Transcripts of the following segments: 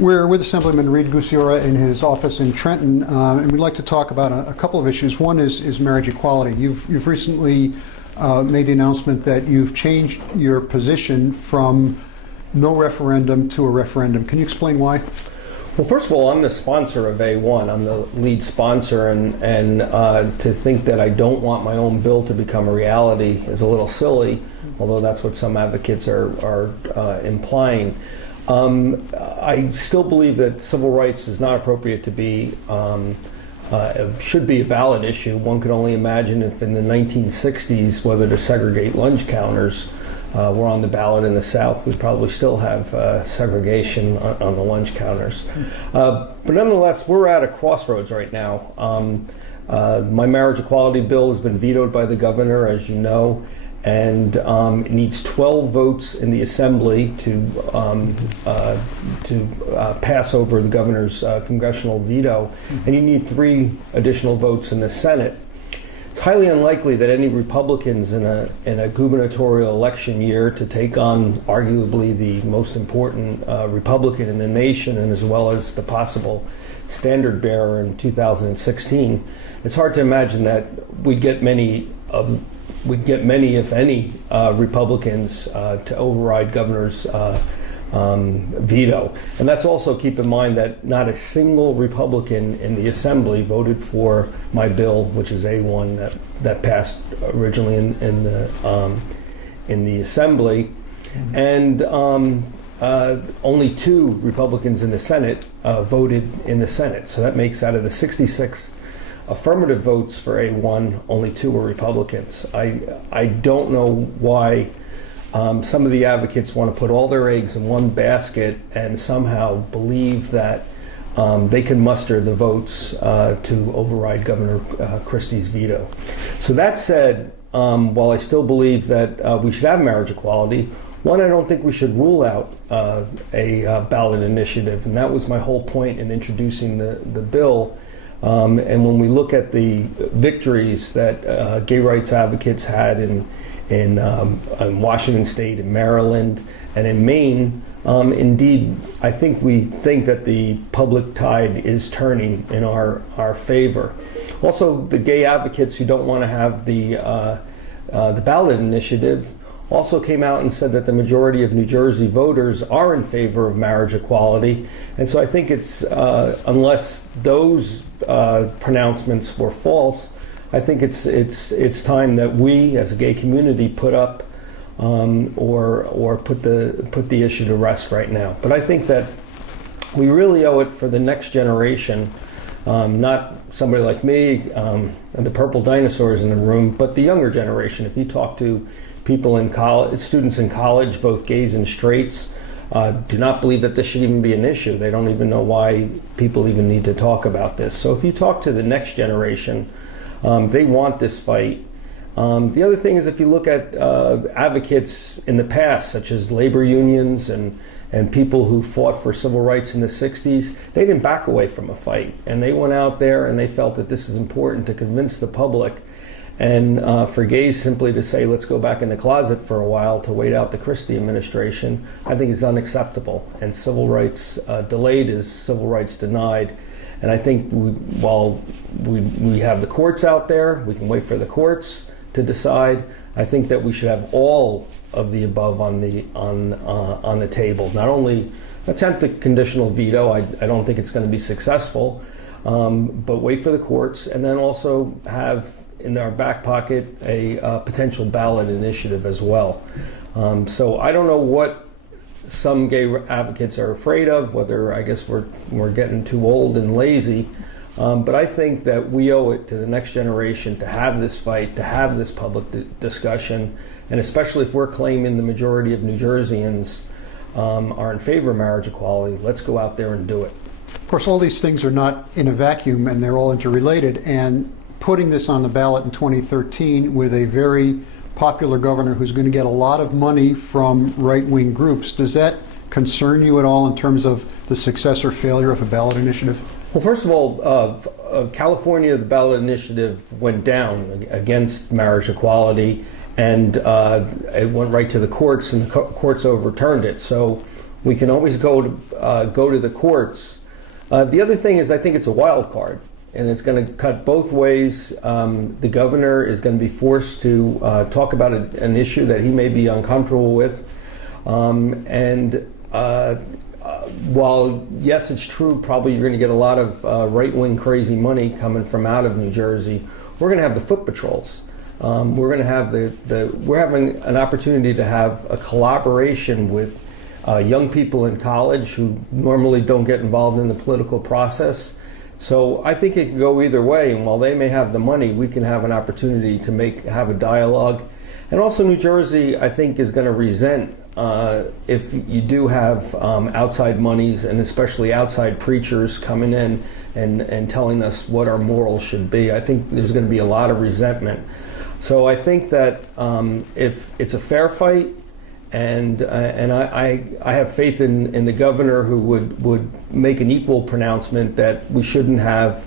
We're with Assemblyman Reed Gusciora in his office in Trenton, and we'd like to talk about a couple of issues. One is marriage equality. You've recently made the announcement that you've changed your position from no referendum to a referendum. Can you explain why? Well, first of all, I'm the sponsor of A1. I'm the lead sponsor, and to think that I don't want my own bill to become a reality is a little silly, although that's what some advocates are implying. I still believe that civil rights is not appropriate to be, should be a ballot issue. One could only imagine if in the 1960s whether to segregate lunch counters were on the ballot in the South. We'd probably still have segregation on the lunch counters. But nonetheless, we're at a crossroads right now. My marriage equality bill has been vetoed by the governor, as you know, and it needs 12 votes in the Assembly to pass over the governor's congressional veto, and you need 3 additional votes in the Senate. It's highly unlikely that any Republicans in a gubernatorial election year to take on arguably the most important Republican in the nation, and as well as the possible standard bearer in 2016. It's hard to imagine that we'd get many, if any, Republicans to override governor's veto. And that's also, keep in mind that not a single Republican in the Assembly voted for my bill, which is A1 that passed originally in the Assembly, and only 2 Republicans in the Senate voted in the Senate. So that makes, out of the 66 affirmative votes for A1, only 2 were Republicans. I don't know why some of the advocates want to put all their eggs in one basket and somehow believe that they can muster the votes to override Governor Christie's veto. So that said, while I still believe that we should have marriage equality, one, I don't think we should rule out a ballot initiative, and that was my whole point in introducing the bill. And when we look at the victories that gay rights advocates had in Washington State, in Maryland, and in Maine, indeed, I think we think that the public tide is turning in our favor. Also, the gay advocates who don't want to have the ballot initiative also came out and said that the majority of New Jersey voters are in favor of marriage equality. And so I think it's, unless those pronouncements were false, I think it's time that we, as a gay community, put up or put the issue to rest right now. But I think that we really owe it for the next generation, not somebody like me and the purple dinosaurs in the room, but the younger generation. If you talk to people in college, students in college, both gays and straights, do not believe that this should even be an issue. They don't even know why people even need to talk about this. So if you talk to the next generation, they want this fight. The other thing is, if you look at advocates in the past, such as labor unions and people who fought for civil rights in the 60s, they didn't back away from a fight. And they went out there and they felt that this is important to convince the public. And for gays simply to say, let's go back in the closet for a while to wait out the Christie administration, I think is unacceptable. And civil rights delayed is civil rights denied. And I think while we have the courts out there, we can wait for the courts to decide. I think that we should have all of the above on the table. Not only attempt a conditional veto, I don't think it's going to be successful, but wait for the courts, and then also have in our back pocket a potential ballot initiative as well. So I don't know what some gay advocates are afraid of, whether, I guess, we're getting too old and lazy, but I think that we owe it to the next generation to have this fight, to have this public discussion, and especially if we're claiming the majority of New Jerseyans are in favor of marriage equality, let's go out there and do it. Of course, all these things are not in a vacuum, and they're all interrelated, and putting this on the ballot in 2013 with a very popular governor who's going to get a lot of money from right-wing groups, does that concern you at all in terms of the success or failure of a ballot initiative? Well, first of all, California, the ballot initiative went down against marriage equality, and it went right to the courts, and the courts overturned it. So We can always go to the courts. The other thing is, I think it's a wild card, and it's going to cut both ways. The governor is going to be forced to talk about an issue that he may be uncomfortable with. While, yes, it's true, probably you're going to get a lot of right-wing crazy money coming from out of New Jersey, we're going to have the foot patrols. We're going to have we're having an opportunity to have a collaboration with young people in college who normally don't get involved in the political process. So I think it can go either way, and while they may have the money, we can have an opportunity to have a dialogue. And also New Jersey, I think, is going to resent if you do have outside monies, and especially outside preachers coming in and telling us what our morals should be. I think there's going to be a lot of resentment. So I think that if it's a fair fight, and I have faith in the governor, who would make an equal pronouncement that we shouldn't have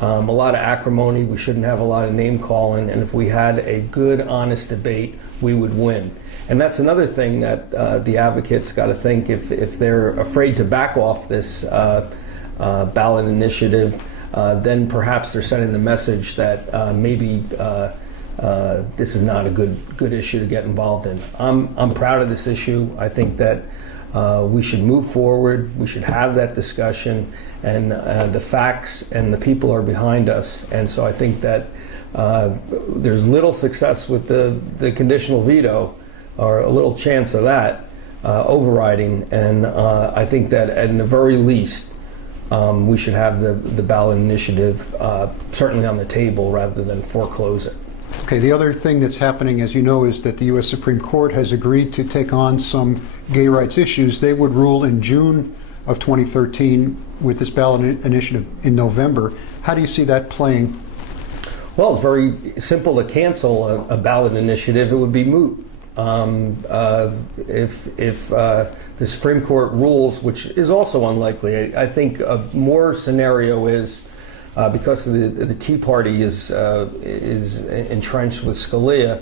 a lot of acrimony, we shouldn't have a lot of name calling, and if we had a good, honest debate, we would win. And that's another thing that the advocates got to think, if they're afraid to back off this ballot initiative, then perhaps they're sending the message that maybe this is not a good issue to get involved in. I'm proud of this issue. I think that we should move forward. We should have that discussion, and the facts and the people are behind us. And so I think that there's little success with the conditional veto, or a little chance of that overriding. And I think that at the very least, we should have the ballot initiative certainly on the table rather than foreclose it. Okay, the other thing that's happening, as you know, is that the U.S. Supreme Court has agreed to take on some gay rights issues. They would rule in June of 2013 with this ballot initiative in November. How do you see that playing? Well, it's very simple to cancel a ballot initiative. It would be moot. If the Supreme Court rules, which is also unlikely, I think a more scenario is because the Tea Party is entrenched with Scalia,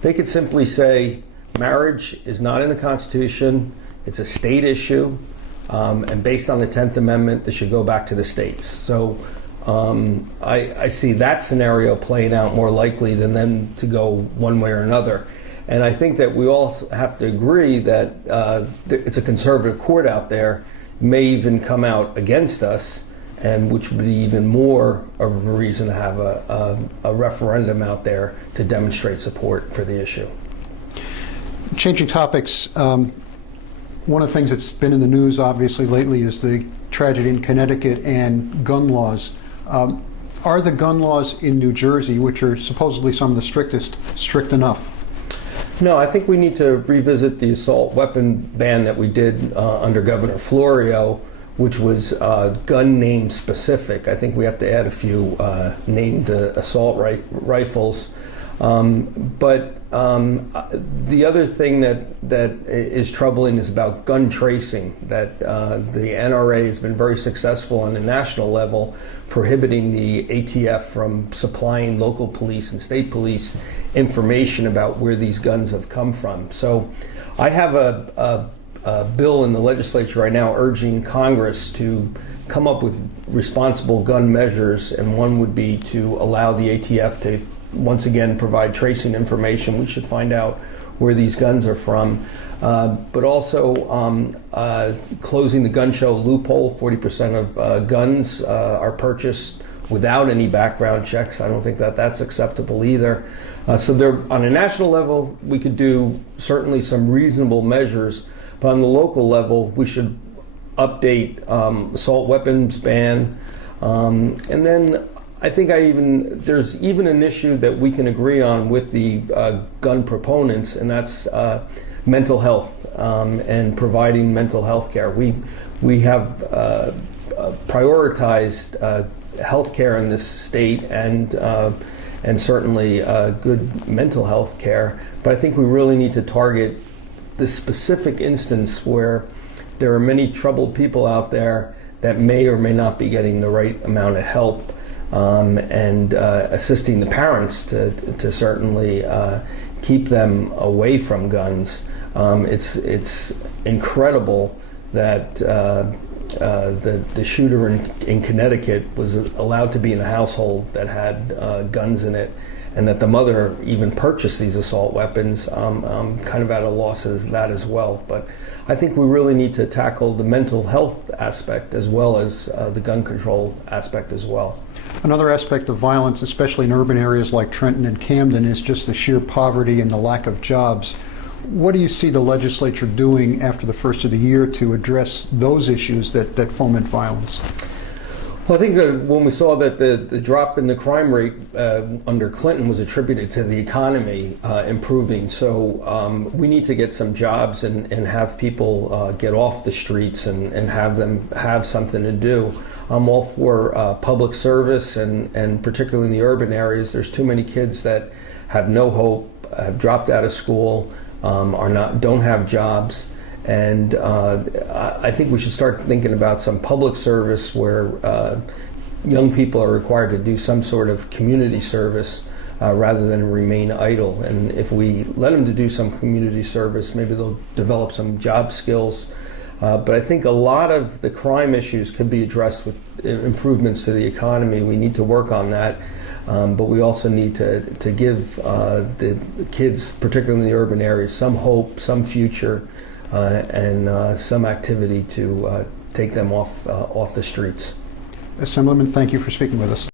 they could simply say marriage is not in the Constitution, it's a state issue, and based on the 10th Amendment, this should go back to the states. So I see that scenario playing out more likely than them to go one way or another. And I think that we all have to agree that it's a conservative court out there, may even come out against us, and which would be even more of a reason to have a referendum out there to demonstrate support for the issue. Changing topics, one of the things that's been in the news obviously lately is the tragedy in Connecticut and gun laws. Are the gun laws in New Jersey, which are supposedly some of the strictest, strict enough? No, I think we need to revisit the assault weapon ban that we did under Governor Florio, which was gun name specific. I think we have to add a few named assault rifles. But the other thing that is troubling is about gun tracing, that the NRA has been very successful on a national level, prohibiting the ATF from supplying local police and state police information about where these guns have come from. So I have a bill in the legislature right now urging Congress to come up with responsible gun measures, and one would be to allow the ATF to once again provide tracing information. We should find out where these guns are from, but also closing the gun show loophole. 40% of guns are purchased without any background checks. I don't think that that's acceptable either. So there, on a national level, we could do certainly some reasonable measures, but on the local level, we should update assault weapons ban, and then I think there's even an issue that we can agree on with the gun proponents, and that's mental health and providing mental health care. We have prioritized health care in this state, and certainly good mental health care, but I think we really need to target the specific instance where there are many troubled people out there that may or may not be getting the right amount of help, and assisting the parents to certainly keep them away from guns. It's incredible that the shooter in Connecticut was allowed to be in a household that had guns in it, and that the mother even purchased these assault weapons. I'm kind of at a loss as that as well. But I think we really need to tackle the mental health aspect as well as the gun control aspect as well. Another aspect of violence, especially in urban areas like Trenton and Camden, is just the sheer poverty and the lack of jobs. What do you see the legislature doing after the first of the year to address those issues that foment violence? Well, I think that when we saw that the drop in the crime rate under Clinton was attributed to the economy improving, so we need to get some jobs and have people get off the streets and have them have something to do. I'm all for public service, and particularly in the urban areas, there's too many kids that have no hope, have dropped out of school, don't have jobs. And I think we should start thinking about some public service where young people are required to do some sort of community service rather than remain idle. And if we let them to do some community service, maybe they'll develop some job skills. But I think a lot of the crime issues could be addressed with improvements to the economy. We need to work on that. But we also need to give the kids, particularly in the urban areas, some hope, some future, and some activity to take them off the streets. Assemblyman, thank you for speaking with us.